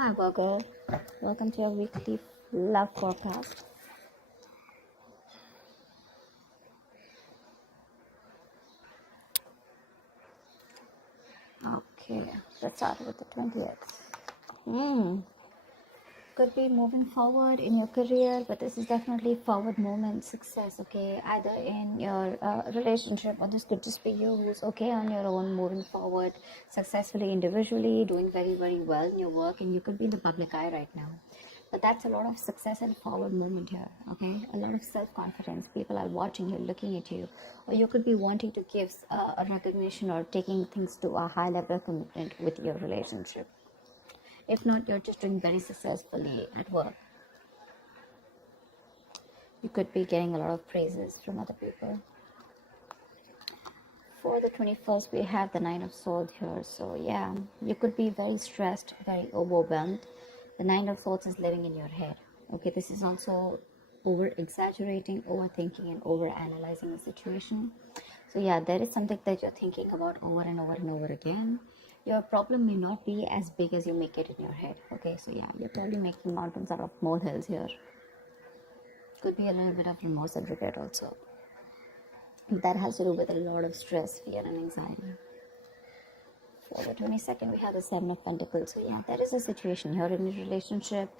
Hi Virgo, welcome to your weekly love forecast. Okay, let's start with the 20th. Could be moving forward in your career, but this is definitely forward movement success, okay? Either in your relationship, or this could just be you who's okay on your own, moving forward successfully individually, doing very, very well in your work, and you could be in the public eye right now. But that's a lot of success and forward movement here, okay? A lot of self-confidence. People are watching you, looking at you, or you could be wanting to give a recognition or taking things to a high level of commitment with your relationship. If not, you're just doing very successfully at work. You could be getting a lot of praises from other people. For the 21st, we have the Nine of Swords here. So yeah, you could be very stressed, very overwhelmed. The Nine of Swords is living in your head. Okay, this is also over-exaggerating, overthinking, and over-analyzing the situation. So yeah, there is something that you're thinking about over and over and over again. Your problem may not be as big as you make it in your head. Okay, so yeah, you're probably making mountains out of molehills here. Could be a little bit of remorse and regret also. That has to do with a lot of stress, fear, and anxiety. For the 22nd, we have the Seven of Pentacles. So yeah, there is a situation here in your relationship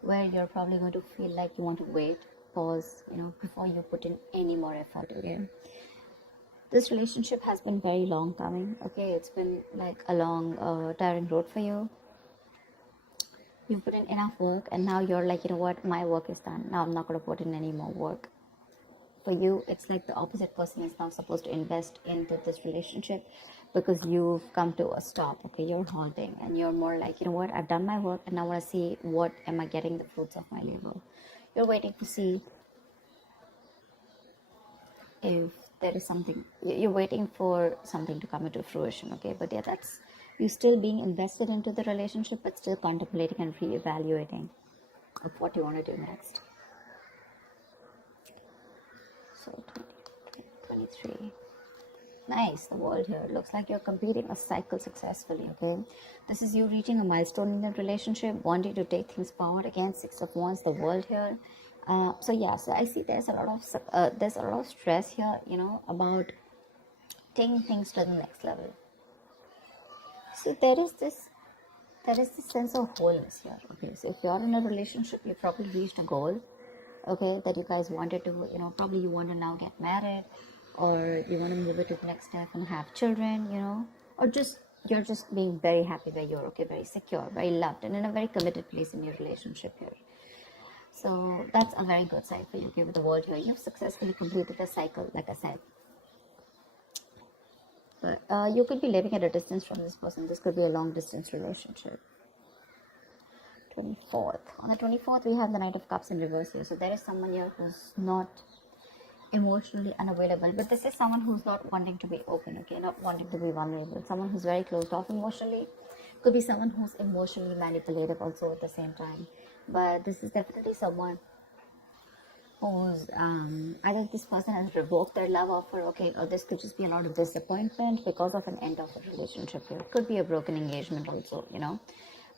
where you're probably going to feel like you want to wait, pause, before you put in any more effort. Okay, this relationship has been very long coming. Okay, it's been like a long tiring road for you. You've put in enough work, and now you're like, you know what, my work is done. Now I'm not going to put in any more work. For you, it's like the opposite person is now supposed to invest into this relationship because you've come to a stop. Okay, you're haunting, and you're more like, you know what, I've done my work, and now I want to see what am I getting the fruits of my labor. You're waiting to see if there is something, you're waiting for something to come into fruition. Okay, but yeah, that's you still being invested into the relationship, but still contemplating and reevaluating of what you want to do next. So 23. Nice, the world here. Looks like you're completing a cycle successfully, okay? This is you reaching a milestone in your relationship, wanting to take things forward. Again, Six of Wands, the world here. So yeah, so I see there's a lot of stress here, about taking things to the next level. So there is this sense of wholeness here. Okay, so if you're in a relationship, you probably reached a goal, okay, that you guys wanted to, probably you want to now get married, or you want to move it to the next step and have children, or just you're just being very happy where you're, okay, very secure, very loved, and in a very committed place in your relationship here. So that's a very good sign for you. Okay, with the world here, you've successfully completed a cycle, like I said. But you could be living at a distance from this person. This could be a long distance relationship. 24th. On the 24th, we have the Knight of Cups in reverse here. So there is someone here who's not emotionally unavailable, but this is someone who's not wanting to be open, okay, not wanting to be vulnerable. Someone who's very closed off emotionally. Could be someone who's emotionally manipulative also at the same time. But this is definitely someone who's either this person has revoked their love offer, okay, or this could just be a lot of disappointment because of an end of a relationship here. It could be a broken engagement also,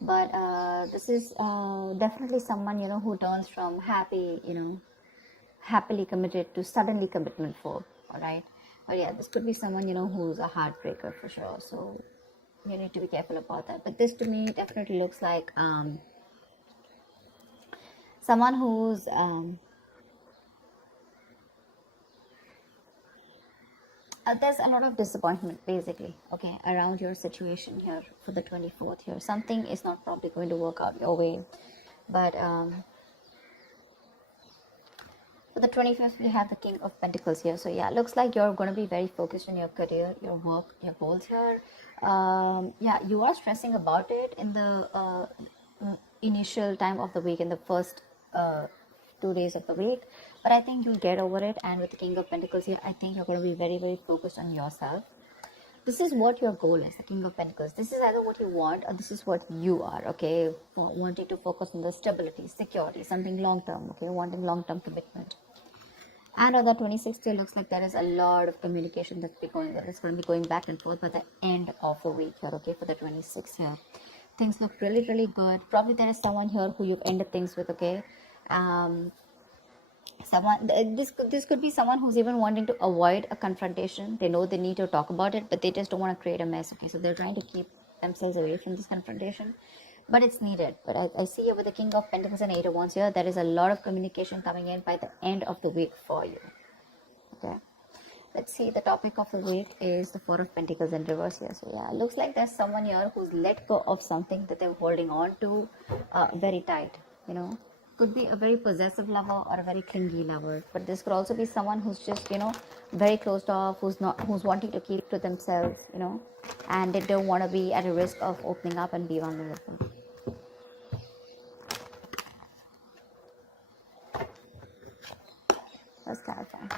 but this is definitely someone, who turns from happily committed to suddenly commitment for, all right? But yeah, this could be someone, who's a heartbreaker for sure. So you need to be careful about that. But this to me definitely looks like someone who's there's a lot of disappointment basically, okay, around your situation here for the 24th here. Something is not probably going to work out your way. But for the 25th, we have the King of Pentacles here. So yeah, looks like you're going to be very focused on your career, your work, your goals here. Yeah, you are stressing about it in the initial time of the week, in the first 2 days of the week. But I think you'll get over it. And with the King of Pentacles here, I think you're going to be very, very focused on yourself. This is what your goal is, the King of Pentacles. This is either what you want or this is what you are, okay? Wanting to focus on the stability, security, something long-term, okay? Wanting long-term commitment. And on the 26th, it looks like there is a lot of communication that's going to be going back and forth by the end of the week here, okay? For the 26th here. things look really, really good. Probably there is someone here who you've ended things with, okay? Someone, this could be someone who's even wanting to avoid a confrontation. They know they need to talk about it, but they just don't want to create a mess, okay? So they're trying to keep themselves away from this confrontation, but it's needed. But I see here with the King of Pentacles and Eight of Wands here, there is a lot of communication coming in by the end of the week for you, okay? Let's see, the topic of the week is the Four of Pentacles in reverse here. So yeah, looks like there's someone here who's let go of something that they're holding on to very tight, you know. Could be a very possessive lover or a very clingy lover, but this could also be someone who's just, you know, very closed off, who's wanting to keep to themselves, you know, and they don't want to be at a risk of opening up and be vulnerable. Let's clarify.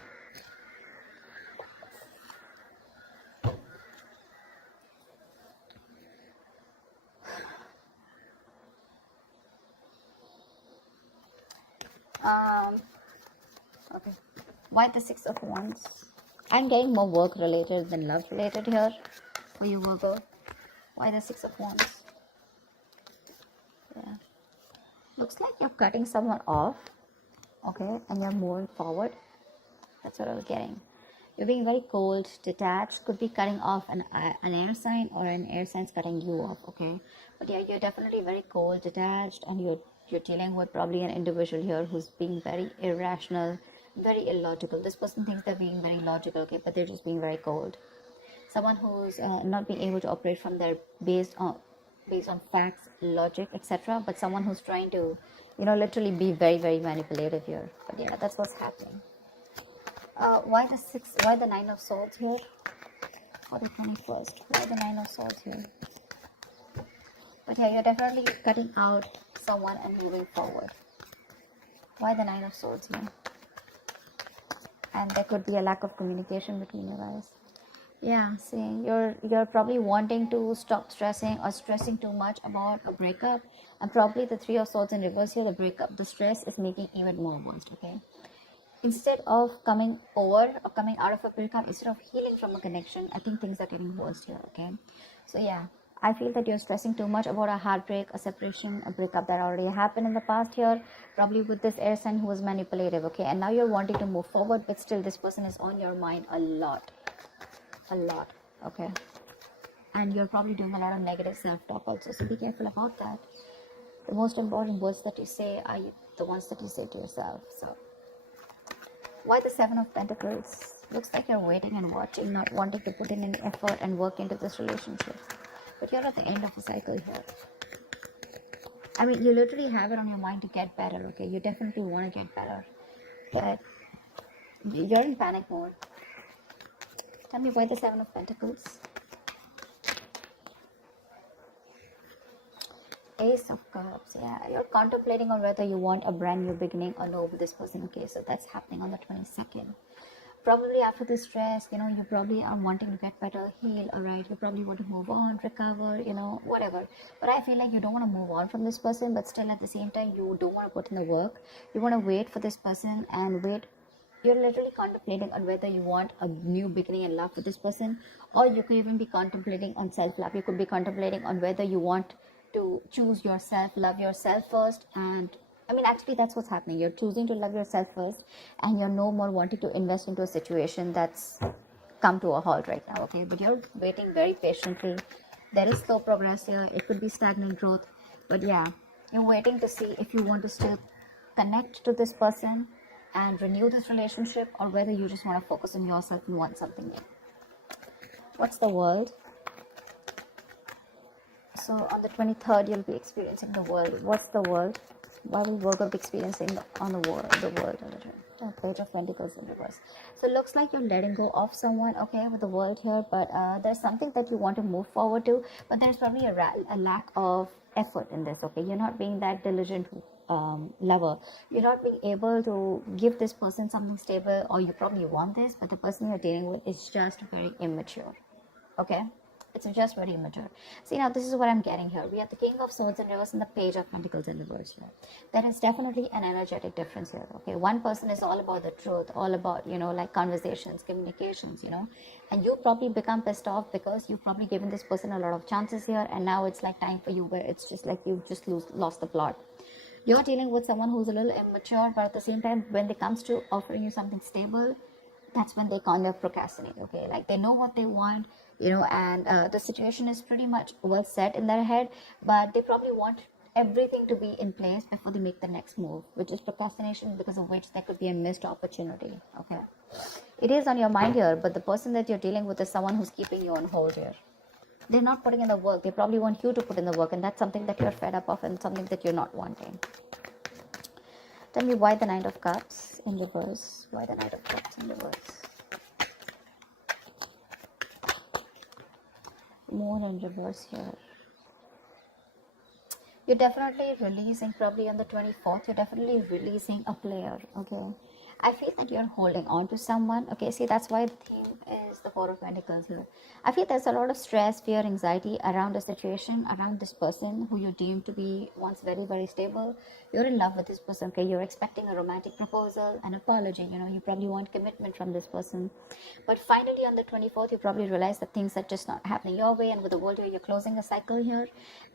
Okay. Why the Six of Wands? I'm getting more work related than love related here for you, Virgo. Why the Six of Wands? Yeah. Looks like you're cutting someone off, okay, and you're moving forward. That's what I was getting. You're being very cold, detached, could be cutting off an air sign, or an air sign's cutting you off, okay? But yeah, you're definitely very cold, detached, and you're dealing with probably an individual here who's being very irrational, very illogical. This person thinks they're being very logical, okay, but they're just being very cold. Someone who's not being able to operate from their based on facts, logic, etc. But someone who's trying to, you know, literally be very, very manipulative here. But yeah, that's what's happening. Why the Nine of Swords here for the 21st? Why the Nine of Swords here? But yeah, you're definitely cutting out someone and moving forward. Why the Nine of Swords here? And there could be a lack of communication between you guys. Yeah, see, you're probably wanting to stop stressing or stressing too much about a breakup, and probably the Three of Swords in reverse here, the breakup, the stress is making even more worse, okay? Instead of coming over or coming out of a breakup, instead of healing from a connection, I think things are getting worse here, okay? So yeah, I feel that you're stressing too much about a heartbreak, a separation, a breakup that already happened in the past here, probably with this air sign who was manipulative, okay? And now you're wanting to move forward, but still this person is on your mind a lot, okay? And you're probably doing a lot of negative self-talk also, so be careful about that. The most important words that you say are the ones that you say to yourself. So why the Seven of Pentacles? Looks like you're waiting and watching, not wanting to put in any effort and work into this relationship. But you're at the end of a cycle here. I mean, you literally have it on your mind to get better, okay? You definitely want to get better. But you're in panic mode. Tell me why the Seven of Pentacles? Ace of Cups, yeah. You're contemplating on whether you want a brand new beginning or no with this person, okay? So that's happening on the 22nd. Probably after this stress, you know, you probably are wanting to get better, heal, alright? You probably want to move on, recover, you know, whatever. But I feel like you don't want to move on from this person, but still at the same time, you don't want to put in the work. You want to wait for this person and wait. You're literally contemplating on whether you want a new beginning in love with this person, or you could even be contemplating on self-love. You could be contemplating on whether you want to choose yourself, love yourself first. And I mean, actually that's what's happening. You're choosing to love yourself first, and you're no more wanting to invest into a situation that's come to a halt right now, okay? But you're waiting very patiently. There is slow progress here. It could be stagnant growth, but yeah, you're waiting to see if you want to still connect to this person and renew this relationship, or whether you just want to focus on yourself and want something new. What's the world? So on the 23rd, you'll be experiencing the world. What's the world? Why will Virgo be experiencing on the world? The Page of Pentacles in reverse. So it looks like you're letting go of someone, okay, with the world here. But there's something that you want to move forward to. But there's probably a lack of effort in this, okay? You're not being that diligent lover. You're not being able to give this person something stable, or you probably want this, but the person you're dealing with is just very immature, okay? It's just very immature. See, now this is what I'm getting here. We have the King of Swords in reverse and the Page of Pentacles in reverse here. There is definitely an energetic difference here. Okay, one person is all about the truth, all about, like conversations, communications, and you probably become pissed off because you've probably given this person a lot of chances here, and now it's like time for you where it's just like you just lost the plot. You're dealing with someone who's a little immature, but at the same time, when it comes to offering you something stable, that's when they kind of procrastinate. Okay, like they know what they want, and the situation is pretty much well set in their head, but they probably want everything to be in place before they make the next move, which is procrastination, because of which there could be a missed opportunity. Okay, it is on your mind here, but the person that you're dealing with is someone who's keeping you on hold here. They're not putting in the work. They probably want you to put in the work, and that's something that you're fed up of and something that you're not wanting. Tell me why the Knight of Cups in reverse. Why the Knight of Cups in reverse? Moon in reverse here. You're definitely releasing, probably on the 24th, you're definitely releasing a player, okay? I feel that you're holding on to someone, okay? See, that's why the theme is the Four of Pentacles here. I feel there's a lot of stress, fear, anxiety around the situation, around this person who you deem to be once very, very stable. You're in love with this person, okay? You're expecting a romantic proposal, an apology, you probably want commitment from this person. But finally, on the 24th, you probably realize that things are just not happening your way, and with the world here, you're closing a cycle here,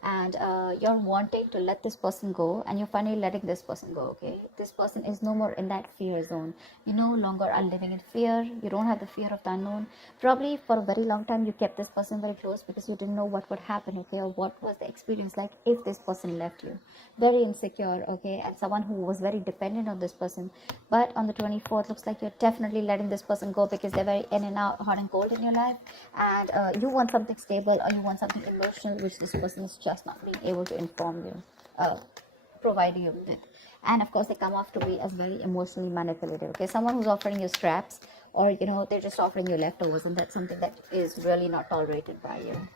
and you're wanting to let this person go, and you're finally letting this person go, okay? This person is no more in that fear zone. You no longer are living in fear. You don't have the fear of the unknown. Probably for a very long time you kept this person very close because you didn't know what would happen, okay, or what was the experience like if this person left you. Very insecure, okay, and someone who was very dependent on this person. But on the 24th, looks like you're definitely letting this person go because they're very in and out, hot and cold in your life, and you want something stable, or you want something emotional, which this person is just not being able to inform you, provide you with. And of course, they come off to be as very emotionally manipulative, okay? Someone who's offering you scraps, or they're just offering you leftovers, and that's something that is really not tolerated by you,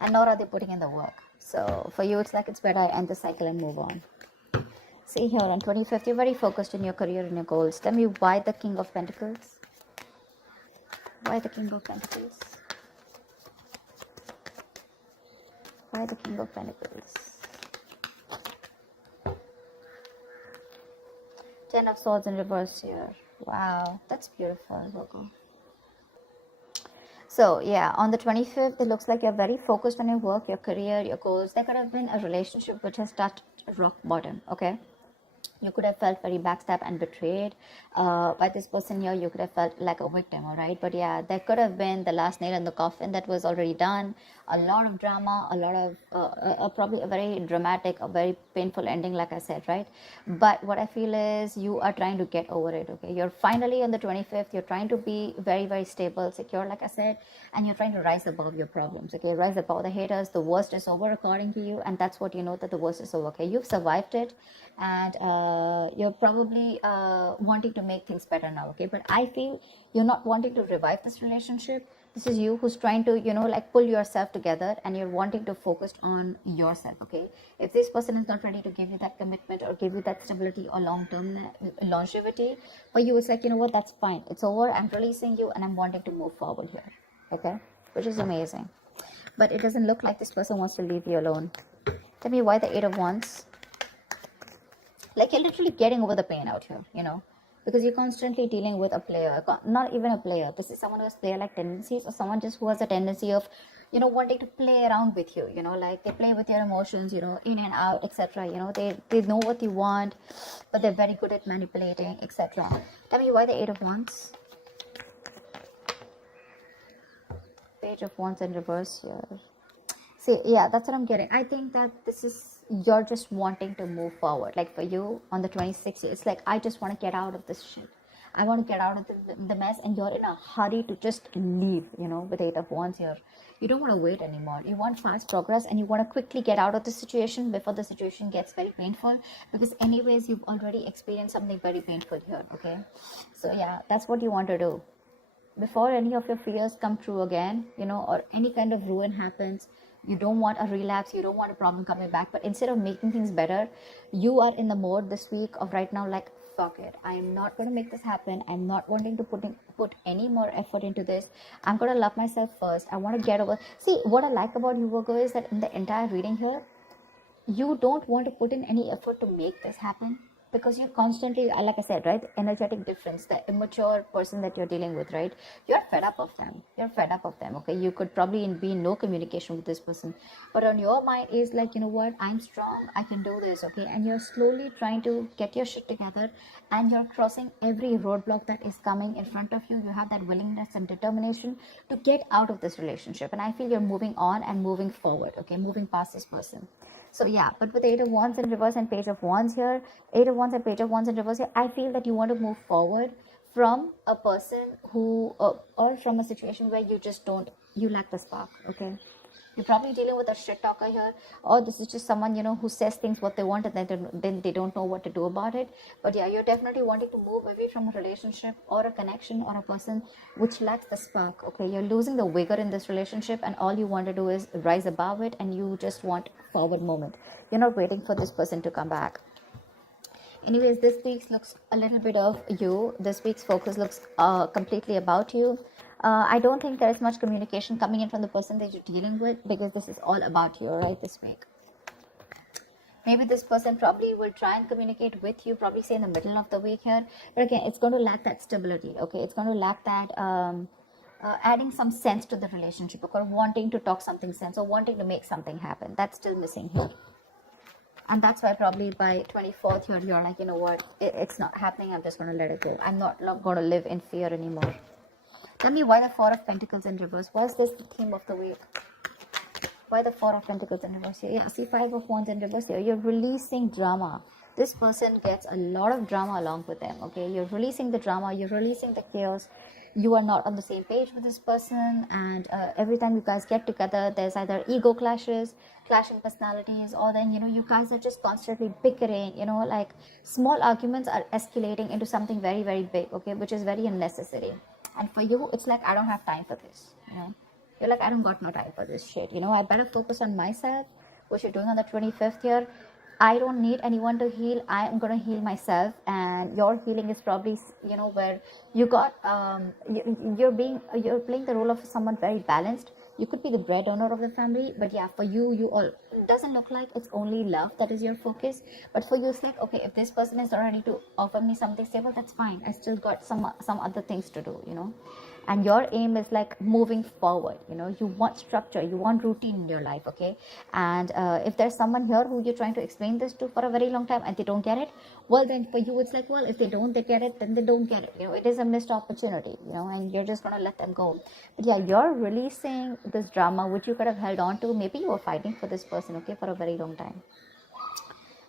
and nor are they putting in the work. So for you, it's like it's better I end the cycle and move on. See here on 25th, you're very focused in your career and your goals. Tell me why the King of Pentacles. Why the King of Pentacles? Why the King of Pentacles? Ten of Swords in reverse here. Wow, that's beautiful, Virgo. So yeah, on the 25th, it looks like you're very focused on your work, your career, your goals. There could have been a relationship which has touched rock bottom, okay? You could have felt very backstabbed and betrayed by this person here. You could have felt like a victim, all right? But yeah, there could have been the last nail in the coffin that was already done. A lot of drama, a lot of probably a very dramatic, a very painful ending, like I said, right? But what I feel is you are trying to get over it, okay? You're finally on the 25th. You're trying to be very, very stable, secure, like I said, and you're trying to rise above your problems, okay? Rise above the haters. The worst is over according to you, and that's what you know, that the worst is over, okay? You've survived it, and you're probably wanting to make things better now, okay? But I feel you're not wanting to revive this relationship. This is you who's trying to like pull yourself together, and you're wanting to focus on yourself, okay? If this person is not ready to give you that commitment or give you that stability or long-term longevity, for you it's like, you know what, that's fine, it's over, I'm releasing you, and I'm wanting to move forward here, okay? Which is amazing. But it doesn't look like this person wants to leave you alone. Tell me why the Eight of Wands. Like you're literally getting over the pain out here, because you're constantly dealing with a player, not even a player. This is someone who has player-like tendencies, or someone just who has a tendency of, wanting to play around with you, like they play with your emotions, in and out, etc. They know what you want, but they're very good at manipulating, etc. Tell me why the Eight of Wands. Page of Wands in reverse here. See, yeah, that's what I'm getting. I think that this is, you're just wanting to move forward. Like for you on the 26th, it's like, I just want to get out of this shit. I want to get out of the mess, and you're in a hurry to just leave, with Eight of Wands here. You don't want to wait anymore. You want fast progress, and you want to quickly get out of the situation before the situation gets very painful, because anyways, you've already experienced something very painful here, okay? So yeah, that's what you want to do. Before any of your fears come true again, or any kind of ruin happens, you don't want a relapse, you don't want a problem coming back, but instead of making things better, you are in the mode this week of right now, like fuck it, I'm not going to make this happen. I'm not wanting to put any more effort into this. I'm going to love myself first. I want to get over. See, what I like about you, Virgo, is that in the entire reading here, you don't want to put in any effort to make this happen, because you're constantly, like I said, right, energetic difference, the immature person that you're dealing with, right, you're fed up of them. You're fed up of them. Okay, you could probably be in no communication with this person, but on your mind is like, you know what, I'm strong, I can do this. Okay, and you're slowly trying to get your shit together, and you're crossing every roadblock that is coming in front of you. You have that willingness and determination to get out of this relationship, and I feel you're moving on and moving forward. Okay, moving past this person. So yeah, but with Eight of Wands in reverse and Page of Wands here, Eight of Wands and Page of Wands in reverse here, I feel that you want to move forward from a person who, or from a situation where you just don't, you lack the spark. Okay, you're probably dealing with a shit talker here, or this is just someone, you know, who says things what they want, and then they don't know what to do about it. But yeah, you're definitely wanting to move away from a relationship or a connection or a person which lacks the spark. Okay, you're losing the vigor in this relationship, and all you want to do is rise above it, and you just want forward moment. You're not waiting for this person to come back. Anyways, this week's looks a little bit of you. This week's focus looks completely about you. I don't think there is much communication coming in from the person that you're dealing with, because this is all about you, right, this week. Maybe this person probably will try and communicate with you, probably say in the middle of the week here. But again, it's going to lack that stability. Okay, it's going to lack that adding some sense to the relationship, or wanting to talk something sense, or wanting to make something happen. That's still missing here. And that's why probably by 24th here, you're like, you know what, it's not happening. I'm just going to let it go. I'm not going to live in fear anymore. Tell me why the Four of Pentacles in reverse. Was this the theme of the week? Why the Four of Pentacles in reverse here? Yeah, see, Five of Wands in reverse here. You're releasing drama. This person gets a lot of drama along with them. Okay, you're releasing the drama. You're releasing the chaos. You are not on the same page with this person, and every time you guys get together, there's either ego clashes, clashing personalities, or then, you know, you guys are just constantly bickering. You know, like small arguments are escalating into something very, very big. Okay, which is very unnecessary. And for you, it's like, I don't have time for this. You know, you're like, I don't got no time for this shit. You know, I better focus on myself, which you're doing on the 25th here. I don't need anyone to heal. I am going to heal myself. And your healing is probably, you know, where you got, you're playing the role of someone very balanced. You could be the breadwinner of the family, but yeah, for you, it doesn't look like it's only love that is your focus. But for you, it's like, okay, if this person is not ready to offer me something stable, that's fine. I still got some other things to do, you know. And your aim is like moving forward. You know, you want structure, you want routine in your life. Okay, and if there's someone here who you're trying to explain this to for a very long time and they don't get it, well, then for you it's like, well, if they get it, then they don't get it. You know, it is a missed opportunity, you know, and you're just gonna let them go. But yeah, you're releasing this drama which you could have held on to. Maybe you were fighting for this person, okay, for a very long time.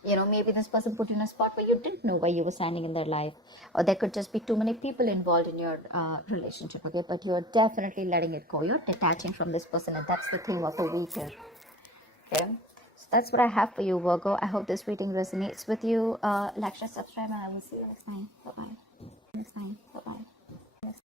You know, maybe this person put you in a spot where you didn't know where you were standing in their life, or there could just be too many people involved in your relationship. Okay, but you're definitely letting it go. You're detaching from this person, and that's the theme of the week here. Okay, so that's what I have for you, Virgo. I hope this reading resonates with you. Like, share, subscribe, and I will see you next time. Bye bye.